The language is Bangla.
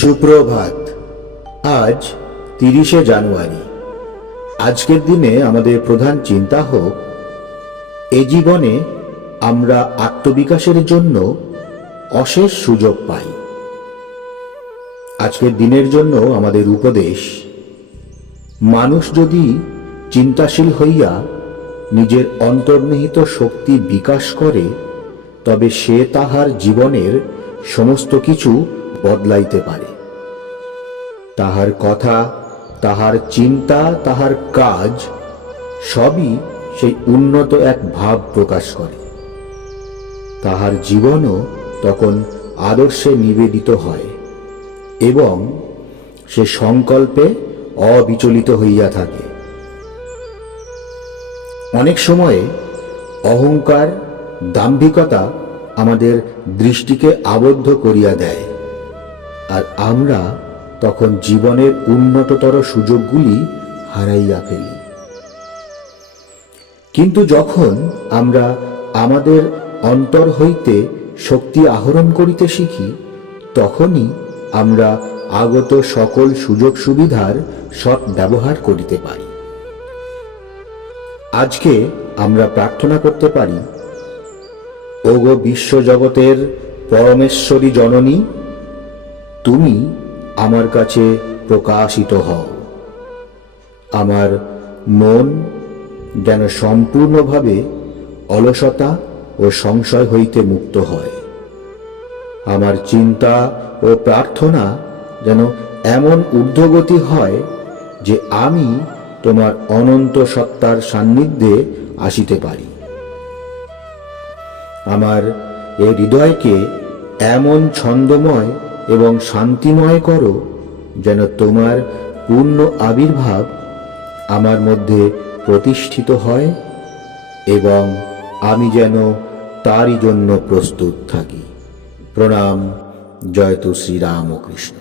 সুপ্রভাত। আজ 30শে জানুয়ারি। আজকের দিনে আমাদের প্রধান চিন্তা হোক, এ জীবনে আমরা আত্মবিকাশের জন্য অশেষ সুযোগ পাই। আজকের দিনের জন্য আমাদের উপদেশ, মানুষ যদি চিন্তাশীল হইয়া নিজের অন্তর্নিহিত শক্তি বিকাশ করে, তবে সে তাহার জীবনের সমস্ত কিছু বদলাইতে পারে। তাহার কথা, তাহার চিন্তা, তাহার কাজ সবই সেই উন্নত এক ভাব প্রকাশ করে। তাহার জীবনও তখন আদর্শে নিবেদিত হয় এবং সে সংকল্পে অবিচলিত হইয়া থাকে। অনেক সময়ে অহংকার, দাম্ভিকতা আমাদের দৃষ্টিকে আবদ্ধ করিয়া দেয়, আর আমরা তখন জীবনের উন্নততর সুযোগগুলি হারাইয়া ফেলি। কিন্তু যখন আমরা আমাদের অন্তর হইতে শক্তি আহরণ করিতে শিখি, তখনই আমরা আগত সকল সুযোগ সুবিধার সৎ ব্যবহার করিতে পারি। আজকে আমরা প্রার্থনা করতে পারি, ওগো বিশ্বজগতের পরমেশ্বরী জননী, তুমি আমার কাছে প্রকাশিত হও। আমার মন যেন সম্পূর্ণভাবে অলসতা ও সংশয় হইতে মুক্ত হয়। আমার চিন্তা ও প্রার্থনা যেন এমন ঊর্ধ্বগতি হয় যে আমি তোমার অনন্ত সত্তার সান্নিধ্যে আসিতে পারি। আমার এই হৃদয়কে এমন ছন্দময় এবং শান্তিময় করো যেন তোমার পূর্ণ আবির্ভাব আমার মধ্যে প্রতিষ্ঠিত হয় এবং আমি যেন তারই জন্য প্রস্তুত থাকি। প্রণাম। জয়তু শ্রীরামকৃষ্ণ।